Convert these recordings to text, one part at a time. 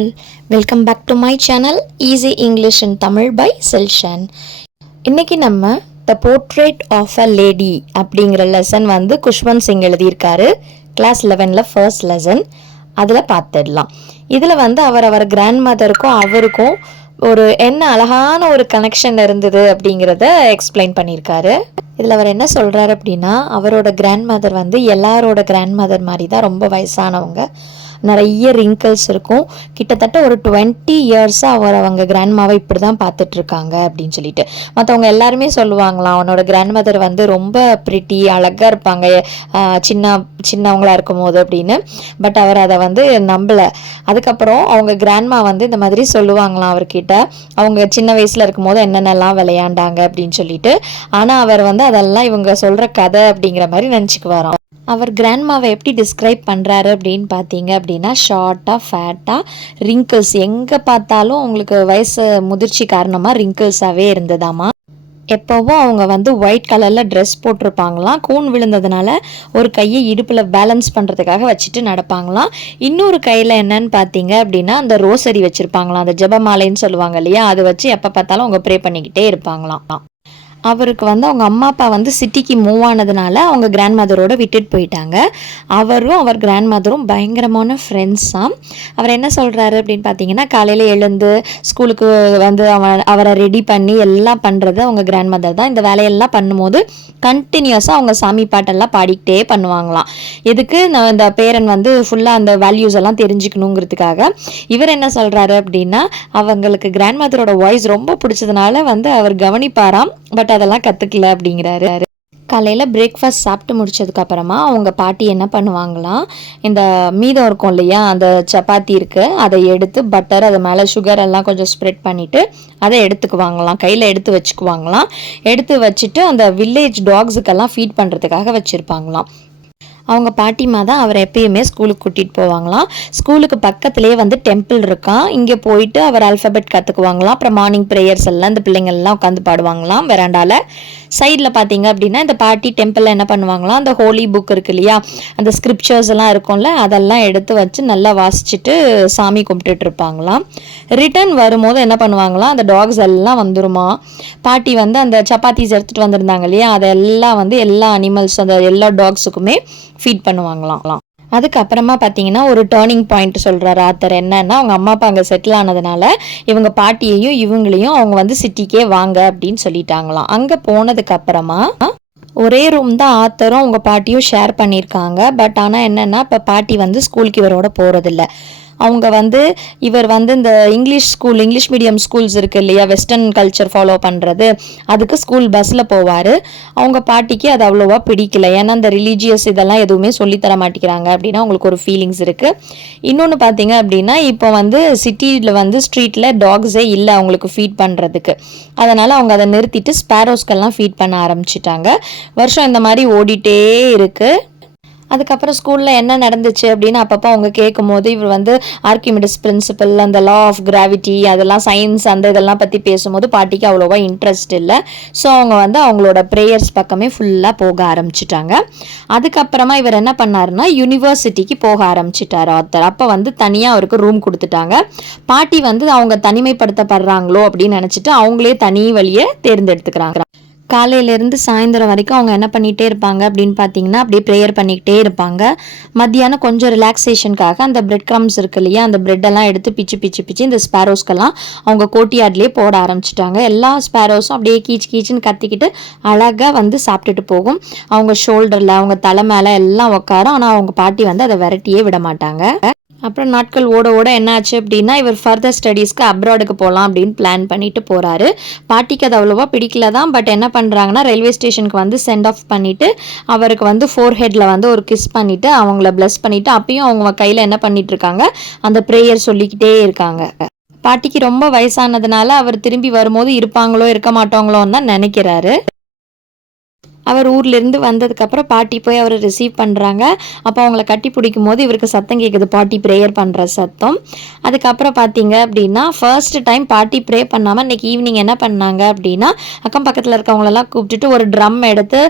all, welcome back to my channel Easy English in Tamil by Selshan. இன்னைக்கு நம்ம The Portrait of a Lady அப்படிங்கிற lesson வந்து குஷ்வந்த் சிங் எழுதியிருக்காரு. Class 11ல first lesson. அதில் பார்த்துடலாம். இதில் வந்து அவர் கிராண்ட் மதருக்கும் அவருக்கும் ஒரு என்ன அழகான ஒரு கனெக்ஷன் இருந்தது அப்படிங்கிறத எக்ஸ்பிளைன் பண்ணியிருக்காரு. இதில் அவர் என்ன சொல்கிறாரு அப்படின்னா, அவரோட கிராண்ட் மதர் வந்து எல்லாரோட கிராண்ட் மதர் மாதிரி தான், ரொம்ப வயசானவங்க, நிறைய ரிங்கிள்ஸ் இருக்கும். கிட்டத்தட்ட ஒரு 20 இயர்ஸாக அவங்க கிராண்ட்மாவை இப்படி தான் பார்த்துட்ருக்காங்க அப்படின்னு சொல்லிட்டு மற்றவங்க எல்லாருமே சொல்லுவாங்களாம், அவனோட கிராண்ட் மதர் வந்து ரொம்ப பிரிட்டி அழகாக இருப்பாங்க சின்னவங்களா இருக்கும் போது அப்படின்னு. பட் அவர் அதை வந்து நம்பலை. அதுக்கப்புறம் அவங்க கிராண்ட்மா வந்து இந்த மாதிரி சொல்லுவாங்களாம் அவர்கிட்ட, அவங்க சின்ன வயசில் இருக்கும் போது என்னென்னலாம் விளையாண்டாங்க அப்படின்னு சொல்லிட்டு. ஆனால் அவர் வந்து அதெல்லாம் இவங்க சொல்கிற கதை அப்படிங்கிற மாதிரி நினச்சிக்குவாராம். அவர் கிராண்ட்மாவை எப்படி டிஸ்கிரைப் பண்ணுறாரு அப்படின்னு பார்த்தீங்க அப்படின்னா, ஷார்ட்டாக ஃபேட்டாக ரிங்கிள்ஸ், எங்கே பார்த்தாலும் உங்களுக்கு வயசு முதிர்ச்சி காரணமாக ரிங்கிள்ஸாகவே இருந்ததாமா. எப்போவும் அவங்க வந்து ஒயிட் கலரில் ட்ரெஸ் போட்டிருப்பாங்களாம். கூன் விழுந்ததுனால ஒரு கையை இடுப்பில் பேலன்ஸ் பண்ணுறதுக்காக வச்சுட்டு நடப்பாங்களாம். இன்னொரு கையில் என்னன்னு பார்த்தீங்க அப்படின்னா, அந்த ரோசரி வச்சுருப்பாங்களாம், அந்த ஜெபமாலைன்னு சொல்லுவாங்க இல்லையா, அதை வச்சு எப்போ பார்த்தாலும் அவங்க ப்ரே பண்ணிக்கிட்டே இருப்பாங்களாம். அவருக்கு வந்து அவங்க அம்மா அப்பா வந்து சிட்டிக்கு மூவ் ஆனதுனால அவங்க கிராண்ட் மதரோட விட்டுட்டு போயிட்டாங்க. அவரும் அவர் கிராண்ட் மதரும் பயங்கரமான ஃப்ரெண்ட்ஸாம். அவர் என்ன சொல்கிறாரு அப்படின்னு பார்த்தீங்கன்னா, காலையில் எழுந்து ஸ்கூலுக்கு வந்து அவரை ரெடி பண்ணி எல்லாம் பண்ணுறது அவங்க கிராண்ட் மதர் தான். இந்த வேலையெல்லாம் பண்ணும்போது கண்டினியூஸாக அவங்க சாமி பாட்டெல்லாம் பாடிக்கிட்டே பண்ணுவாங்களாம். எதுக்கு, இந்த பேரன் வந்து ஃபுல்லாக அந்த வேல்யூஸ் எல்லாம் தெரிஞ்சுக்கணுங்கிறதுக்காக. இவர் என்ன சொல்கிறாரு அப்படின்னா, அவங்களுக்கு கிராண்ட் மதரோட வாய்ஸ் ரொம்ப பிடிச்சதுனால வந்து அவர் கவனிப்பாராம். பட் அதெல்லாம் கற்றுக்கல அப்படிங்கிறாரு. காலையில் பிரேக்ஃபாஸ்ட் சாப்பிட்டு முடிச்சதுக்கப்புறமா அவங்க பாட்டி என்ன பண்ணுவாங்களாம், இந்த மீதம் இருக்கும் இல்லையா, அந்த சப்பாத்தி இருக்குது, அதை எடுத்து பட்டர் அது மேலே சுகர் எல்லாம் கொஞ்சம் ஸ்ப்ரெட் பண்ணிவிட்டு அதை எடுத்துக்குவாங்களாம், கையில் எடுத்து வச்சுக்குவாங்களாம். எடுத்து வச்சுட்டு அந்த வில்லேஜ் டாக்ஸுக்கெல்லாம் ஃபீட் பண்ணுறதுக்காக வச்சுருப்பாங்களாம். அவங்க பாட்டிமா தான் அவரை எப்பயுமே ஸ்கூலுக்கு கூட்டிகிட்டு போவாங்களாம். ஸ்கூலுக்கு பக்கத்துலேயே வந்து டெம்பிள் இருக்கான். இங்கே போயிட்டு அவர் ஆல்ஃபபெட் கற்றுக்குவாங்களாம். அப்புறம் மார்னிங் ப்ரேயர்ஸ் எல்லாம் இந்த பிள்ளைங்கள்லாம் உட்காந்து பாடுவாங்களாம் வெராண்டாவில். சைடில் பார்த்தீங்க அப்படின்னா இந்த பாட்டி டெம்பிளில் என்ன பண்ணுவாங்களாம், அந்த ஹோலி புக் இருக்கு இல்லையா, அந்த ஸ்கிரிப்சர்ஸ் எல்லாம் இருக்கும்ல, அதெல்லாம் எடுத்து வச்சு நல்லா வாசிச்சுட்டு சாமி கும்பிட்டுட்டு இருப்பாங்களாம். ரிட்டர்ன் வரும்போது என்ன பண்ணுவாங்களாம், அந்த டாக்ஸ் எல்லாம் வந்துருமா. பாட்டி வந்து அந்த சப்பாத்திஸ் எடுத்துகிட்டு வந்திருந்தாங்க இல்லையா, அதெல்லாம் வந்து எல்லா அனிமல்ஸ் அந்த எல்லா டாக்ஸுக்குமே ஃபீட் பண்ணுவாங்களாம். அதுக்கப்புறமா பார்த்தீங்கன்னா ஒரு டேர்னிங் பாயிண்ட் சொல்கிறார் ஆத்தர். என்னன்னா, அவங்க அம்மா அப்பா அங்கே செட்டில் ஆனதுனால இவங்க பாட்டியையும் இவங்களையும் அவங்க வந்து சிட்டிக்கே வாங்க அப்படின்னு சொல்லிட்டாங்களாம். அங்கே போனதுக்கு அப்புறமா ஒரே ரூம் தான் ஆத்தரும் அவங்க பாட்டியும் ஷேர் பண்ணியிருக்காங்க. பட் ஆனால் என்னென்னா, இப்போ பாட்டி வந்து ஸ்கூலுக்கு இவரோட போகிறதில்ல. அவங்க வந்து இவர் வந்து இந்த இங்கிலீஷ் மீடியம் ஸ்கூல்ஸ் இருக்குது இல்லையா, வெஸ்டர்ன் கல்ச்சர் ஃபாலோ பண்ணுறது, அதுக்கு ஸ்கூல் பஸ்ஸில் போவார். அவங்க பாட்டிக்கு அது அவ்வளோவா பிடிக்கல. ஏன்னா அந்த ரிலீஜியஸ் இதெல்லாம் எதுவுமே சொல்லித்தர மாட்டேங்கிறாங்க அப்படின்னா அவங்களுக்கு ஒரு ஃபீலிங்ஸ் இருக்குது. இன்னொன்று பார்த்தீங்க அப்படின்னா, இப்போ வந்து சிட்டியில் வந்து ஸ்ட்ரீட்டில் டாக்ஸே இல்லை அவங்களுக்கு ஃபீட் பண்ணுறதுக்கு. அதனால் அவங்க அதை நிறுத்திட்டு ஸ்பேரோஸ்க்கெல்லாம் ஃபீட் பண்ண ஆரம்பிச்சிட்டாங்க. வருஷம் இந்த மாதிரி ஓடிட்டே இருக்குது. அதுக்கப்புறம் ஸ்கூலில் என்ன நடந்துச்சு அப்படின்னு அப்பப்போ அவங்க கேட்கும் போது இவர் வந்து ஆர்கிமிடிஸ் பிரின்சிபல், அந்த லா ஆஃப் கிராவிட்டி, அதெல்லாம் சயின்ஸ் அந்த இதெல்லாம் பற்றி பேசும்போது பாட்டிக்கு அவ்வளோவா இன்ட்ரெஸ்ட் இல்லை. ஸோ அவங்க வந்து அவங்களோட ப்ரேயர்ஸ் பக்கமே ஃபுல்லாக போக ஆரம்பிச்சிட்டாங்க. அதுக்கப்புறமா இவர் என்ன பண்ணாருன்னா, யூனிவர்சிட்டிக்கு போக ஆரம்பிச்சிட்டார் ஆத்தர். அப்போ வந்து தனியாக அவருக்கு ரூம் கொடுத்துட்டாங்க. பாட்டி வந்து அவங்க தனிமைப்படுத்தப்படுறாங்களோ அப்படின்னு நினச்சிட்டு அவங்களே தனி வழியை தேர்ந்தெடுத்துக்கிறாங்க. காலையிலேருந்து சாயந்தரம் வரைக்கும் அவங்க என்ன பண்ணிகிட்டே இருப்பாங்க அப்படின்னு பார்த்தீங்கன்னா, அப்படியே ப்ரேயர் பண்ணிக்கிட்டே இருப்பாங்க. மத்தியானம் கொஞ்சம் ரிலாக்ஸேஷனுக்காக அந்த பிரெட் க்ரம்ஸ் இருக்கு இல்லையா, அந்த பிரெட்டெல்லாம் எடுத்து பிச்சு இந்த ஸ்பேரோஸ்க்கெல்லாம் அவங்க கோட்டியார்ட்லேயே போட ஆரம்பிச்சிட்டாங்க. எல்லா ஸ்பேரோஸும் அப்படியே கீச்சுன்னு கத்திக்கிட்டு அழகாக வந்து சாப்பிட்டுட்டு போகும். அவங்க ஷோல்டரில் அவங்க தலை மேலே எல்லாம் உட்காரும். ஆனால் அவங்க பாட்டி வந்து அதை விரட்டியே விட மாட்டாங்க. அப்புறம் நாட்கள் ஓட என்ன ஆச்சு அப்படின்னா, இவர் ஃபர்தர் ஸ்டடீஸ்க்கு அப்ராடுக்கு போகலாம் அப்படின்னு பிளான் பண்ணிட்டு போகிறாரு. பாட்டிக்கு அது அவ்வளோவா பிடிக்கல தான். பட் என்ன பண்ணுறாங்கன்னா, ரயில்வே ஸ்டேஷனுக்கு வந்து சென்ட் ஆஃப் பண்ணிவிட்டு அவருக்கு வந்து ஃபோர்ஹெட்டில் வந்து ஒரு கிஸ் பண்ணிவிட்டு அவங்கள பிளஸ் பண்ணிவிட்டு அப்பயும் அவங்க கையில் என்ன பண்ணிட்டு இருக்காங்க, அந்த ப்ரேயர் சொல்லிக்கிட்டே இருக்காங்க. பாட்டிக்கு ரொம்ப வயசானதுனால அவர் திரும்பி வரும்போது இருப்பாங்களோ இருக்க மாட்டாங்களோன்னு தான் நினைக்கிறாரு. அவர் ஊர்லேருந்து வந்ததுக்கப்புறம் பாட்டி போய் அவரை ரிசீவ் பண்ணுறாங்க. அப்போ அவங்கள கட்டி பிடிக்கும் போது இவருக்கு சத்தம் கேட்குது, பாட்டி ப்ரேயர் பண்ணுற சத்தம். அதுக்கப்புறம் பார்த்தீங்க அப்படின்னா, ஃபர்ஸ்ட் டைம் பாட்டி ப்ரே பண்ணாமல் இன்றைக்கி ஈவினிங் என்ன பண்ணாங்க அப்படின்னா, அக்கம் பக்கத்தில் இருக்கவங்களெல்லாம் கூப்பிட்டுட்டு ஒரு ட்ரம் எடுத்து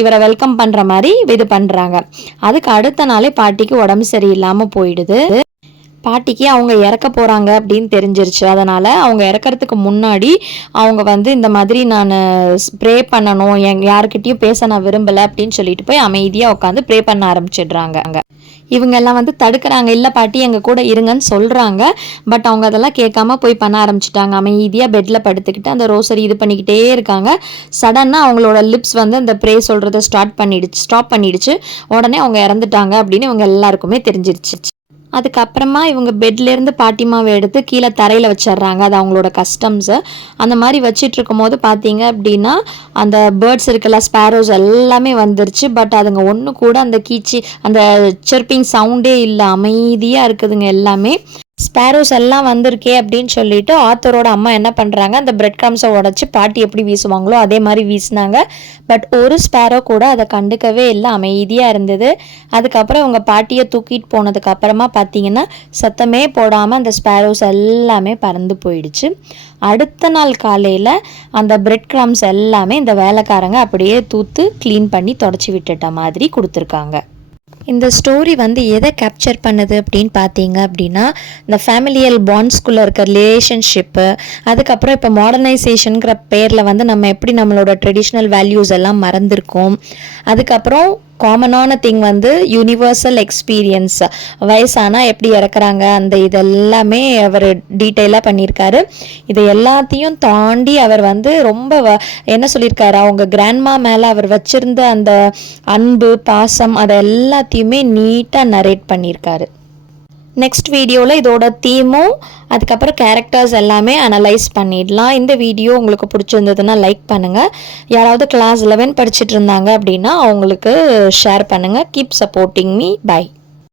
இவரை வெல்கம் பண்ணுற மாதிரி இது பண்ணுறாங்க. அதுக்கு அடுத்த நாளே பாட்டிக்கு உடம்பு சரியில்லாமல் போயிடுது. பாட்டிக்கு அவங்க இறக்க போகிறாங்க அப்படின்னு தெரிஞ்சிருச்சு. அதனால் அவங்க இறக்கறதுக்கு முன்னாடி அவங்க வந்து இந்த மாதிரி நான் ப்ரே பண்ணணும், யாருக்கிட்டையும் பேச நான் விரும்பலை அப்படின்னு சொல்லிட்டு போய் அமைதியாக உட்காந்து ப்ரே பண்ண ஆரம்பிச்சிடுறாங்க. இவங்க எல்லாம் வந்து தடுக்கிறாங்க, இல்லை பாட்டி எங்கள் கூட இருங்கன்னு சொல்கிறாங்க. பட் அவங்க அதெல்லாம் கேட்காம போய் பண்ண ஆரம்பிச்சிட்டாங்க. அமைதியாக பெட்டில் படுத்துக்கிட்டு அந்த ரோசரி இது பண்ணிக்கிட்டே இருக்காங்க. சடனாக அவங்களோட லிப்ஸ் வந்து அந்த ப்ரே சொல்கிறத ஸ்டாப் பண்ணிடுச்சு. உடனே அவங்க இறந்துட்டாங்க அப்படின்னு இவங்க எல்லாருக்குமே தெரிஞ்சிருச்சு. அதுக்கப்புறமா இவங்க பெட்லேருந்து பாட்டிமாவை எடுத்து கீழே தரையில் வச்சிட்றாங்க. அது அவங்களோட கஸ்டம்ஸு. அந்த மாதிரி வச்சிட்டு இருக்கும் போது பார்த்தீங்க அப்படின்னா அந்த பேர்ட்ஸ் இருக்குல்ல, ஸ்பேரோஸ் எல்லாமே வந்துருச்சு. பட் அதுங்க ஒன்று கூட அந்த அந்த செர்பிங் சவுண்டே இல்லை, அமைதியாக இருக்குதுங்க எல்லாமே. ஸ்பேரோஸ் எல்லாம் வந்திருக்கே அப்படின்னு சொல்லிட்டு ஆத்தரோட அம்மா என்ன பண்ணுறாங்க, அந்த பிரெட் க்ரம்ஸை உடச்சி பாட்டி எப்படி வீசுவாங்களோ அதே மாதிரி வீசினாங்க. பட் ஒரு ஸ்பேரோ கூட அதை கண்டுக்கவே இல்லை, அமைதியாக இருந்தது. அதுக்கப்புறம் இவங்க பாட்டியை தூக்கிட்டு போனதுக்கு அப்புறமா பார்த்தீங்கன்னா சத்தமே போடாமல் அந்த ஸ்பேரோஸ் எல்லாமே பறந்து போயிடுச்சு. அடுத்த நாள் காலையில் அந்த பிரெட் க்ரம்ஸ் எல்லாமே இந்த வேலைக்காரங்க அப்படியே தூத்து க்ளீன் பண்ணி தொடச்சி விட்டுட்ட மாதிரி கொடுத்துருக்காங்க. இந்த ஸ்டோரி வந்து எதை கேப்சர் பண்ணுது அப்படின்னு பார்த்தீங்க அப்படின்னா, இந்த ஃபேமிலியல் பாண்ட்ஸ்குள்ளே இருக்க ரிலேஷன்ஷிப்பு, அதுக்கப்புறம் இப்போ மாடர்னைசேஷனுங்கிற பேரில் வந்து நம்ம எப்படி நம்மளோட ட்ரெடிஷ்னல் வேல்யூஸ் எல்லாம் மறந்துருக்கோம். அதுக்கப்புறம் காமனான திங் வந்து யூனிவர்சல் எக்ஸ்பீரியன்ஸ், வயசானால் எப்படி இறக்குறாங்க அந்த இதெல்லாமே அவர் டீட்டெயிலாக பண்ணியிருக்காரு. இதை எல்லாத்தையும் தாண்டி அவர் வந்து ரொம்ப என்ன சொல்லியிருக்காரு, அவங்க கிராண்ட்மா மேலே அவர் வச்சிருந்த அந்த அன்பு பாசம் அதை எல்லாத்தையுமே நீட்டாக நரேட் பண்ணியிருக்காரு. நெக்ஸ்ட் வீடியோவில் இதோட தீமும் அதுக்கப்புறம் கேரக்டர்ஸ் எல்லாமே அனலைஸ் பண்ணிடலாம். இந்த வீடியோ உங்களுக்கு பிடிச்சிருந்ததுன்னா லைக் பண்ணுங்கள். யாராவது கிளாஸ் 11 படிச்சுட்டு இருந்தாங்க அப்படின்னா அவங்களுக்கு ஷேர் பண்ணுங்கள். Keep supporting me. பை.